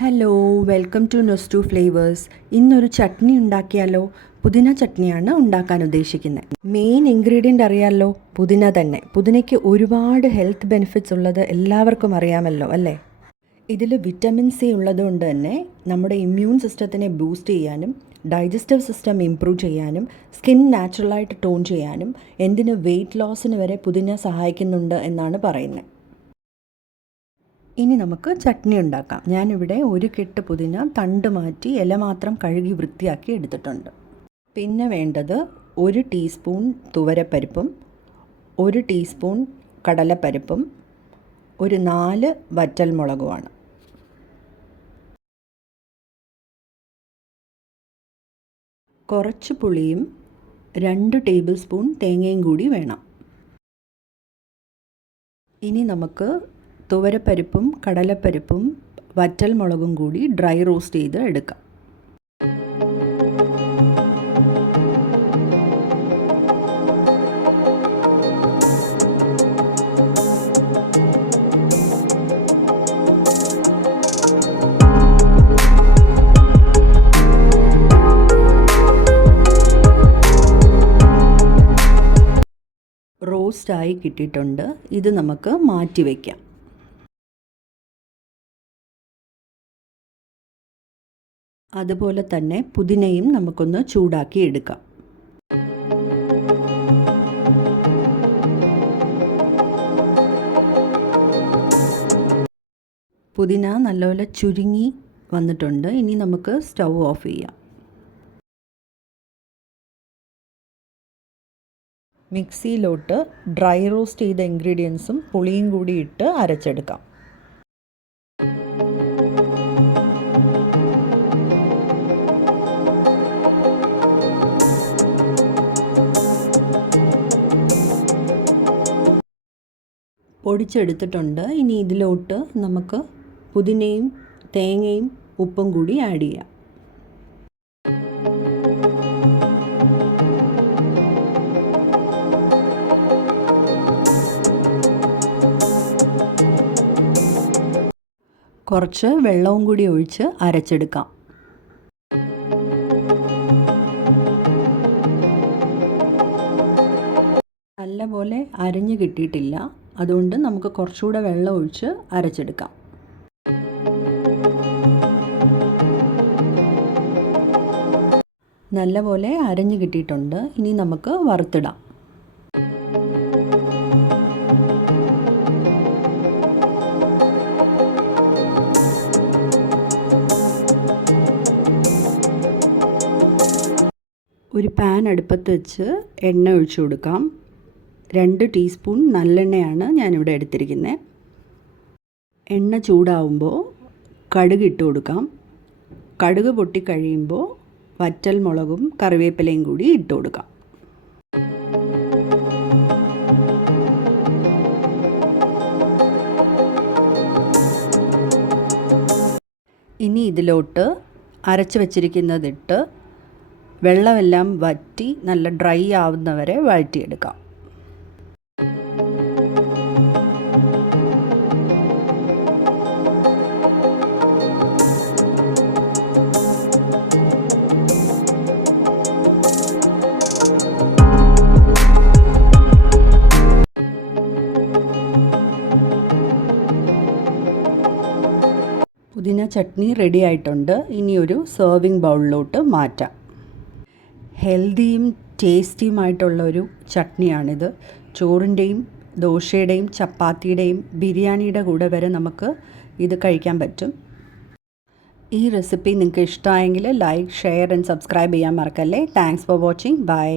Hello, welcome to Nostu Flavours. ഇന്നൊരു ചട്നി ഉണ്ടാക്കിയാലോ? പുതിന ചട്നിയാണ് ഉണ്ടാക്കാൻ ഉദ്ദേശിക്കുന്നത്. മെയിൻ ഇൻഗ്രീഡിയൻ്റ് അറിയാമല്ലോ, പുതിന തന്നെ. പുതിനയ്ക്ക് ഒരുപാട് ഹെൽത്ത് ബെനിഫിറ്റ്സ് ഉള്ളത് എല്ലാവർക്കും അറിയാമല്ലോ അല്ലേ? ഇതിൽ വിറ്റമിൻ സി ഉള്ളതുകൊണ്ട് തന്നെ നമ്മുടെ ഇമ്മ്യൂൺ സിസ്റ്റത്തിനെ ബൂസ്റ്റ് ചെയ്യാനും ഡൈജസ്റ്റീവ് സിസ്റ്റം ഇംപ്രൂവ് ചെയ്യാനും സ്കിൻ നാച്ചുറലായിട്ട് ടോൺ ചെയ്യാനും വെയിറ്റ് ലോസിന് വരെ പുതിന സഹായിക്കുന്നുണ്ട് എന്നാണ് പറയുന്നത്. ഇനി നമുക്ക് ചട്നി ഉണ്ടാക്കാം. ഞാനിവിടെ ഒരു കെട്ട് പുതിന തണ്ട് മാറ്റി ഇല മാത്രം കഴുകി വൃത്തിയാക്കി എടുത്തിട്ടുണ്ട്. പിന്നെ വേണ്ടത് 1 ടീസ്പൂൺ തുവരപ്പരിപ്പും 1 ടീസ്പൂൺ കടലപ്പരിപ്പും 4 വറ്റൽമുളകുമാണ്. കുറച്ച് പുളിയും 2 ടേബിൾ സ്പൂൺ തേങ്ങയും കൂടി വേണം. ഇനി നമുക്ക് തുവരപ്പരിപ്പും കടലപ്പരിപ്പും വറ്റൽമുളകും കൂടി ഡ്രൈ റോസ്റ്റ് ചെയ്ത് എടുക്കാം. റോസ്റ്റായി കിട്ടിയിട്ടുണ്ട്. ഇത് നമുക്ക് മാറ്റി വയ്ക്കാം. അതുപോലെ തന്നെ പുതിനയും നമുക്കൊന്ന് ചൂടാക്കി എടുക്കാം. പുതിന നല്ലപോലെ ചുരുങ്ങി വന്നിട്ടുണ്ട്. ഇനി നമുക്ക് സ്റ്റൗ ഓഫ് ചെയ്യാം. മിക്സിയിലോട്ട് ഡ്രൈ റോസ്റ്റ് ചെയ്ത ഇൻഗ്രീഡിയൻസും പുളിയും കൂടി ഇട്ട് അരച്ചെടുക്കാം. പൊടിച്ചെടുത്തിട്ടുണ്ട്. ഇനി ഇതിലോട്ട് നമുക്ക് പുതിനയും തേങ്ങയും ഉപ്പും കൂടി ആഡ് ചെയ്യാം. കുറച്ച് വെള്ളവും കൂടി ഒഴിച്ച് അരച്ചെടുക്കാം. നല്ലപോലെ അരഞ്ഞു കിട്ടിയിട്ടില്ല, അതുകൊണ്ട് നമുക്ക് കുറച്ചുകൂടെ വെള്ളം ഒഴിച്ച് അരച്ചെടുക്കാം. നല്ലപോലെ അരഞ്ഞു കിട്ടിയിട്ടുണ്ട്. ഇനി നമുക്ക് വറുത്തിടാം. ഒരു പാൻ അടുപ്പത്ത് വെച്ച് എണ്ണ ഒഴിച്ചു കൊടുക്കാം. 2 ടീസ്പൂൺ നല്ലെണ്ണയാണ് ഞാനിവിടെ എടുത്തിരിക്കുന്നത്. എണ്ണ ചൂടാവുമ്പോൾ കടുക് ഇട്ട് കൊടുക്കാം. കടുക് പൊട്ടിക്കഴിയുമ്പോൾ വറ്റൽ മുളകും കറിവേപ്പിലയും കൂടി ഇട്ട് കൊടുക്കാം. ഇനി ഇതിലോട്ട് അരച്ച് വച്ചിരിക്കുന്നതിട്ട് വെള്ളമെല്ലാം വറ്റി നല്ല ഡ്രൈ ആവുന്നവരെ വഴറ്റിയെടുക്കാം. പുതിന ചട്നി റെഡി ആയിട്ടുണ്ട്. ഇനി ഒരു സെർവിങ് ബൗളിലോട്ട് മാറ്റാം. ഹെൽത്തിയും ടേസ്റ്റിയുമായിട്ടുള്ളൊരു ചട്നിയാണിത്. ചോറിൻ്റെയും ദോശയുടെയും ചപ്പാത്തിയുടെയും ബിരിയാണിയുടെ കൂടെ വരെ നമുക്ക് ഇത് കഴിക്കാൻ പറ്റും. ഈ റെസിപ്പി നിങ്ങൾക്ക് ഇഷ്ടമായെങ്കിൽ ലൈക്ക്, ഷെയർ ആൻഡ് സബ്സ്ക്രൈബ് ചെയ്യാൻ മറക്കല്ലേ. Thanks for watching. ബൈ.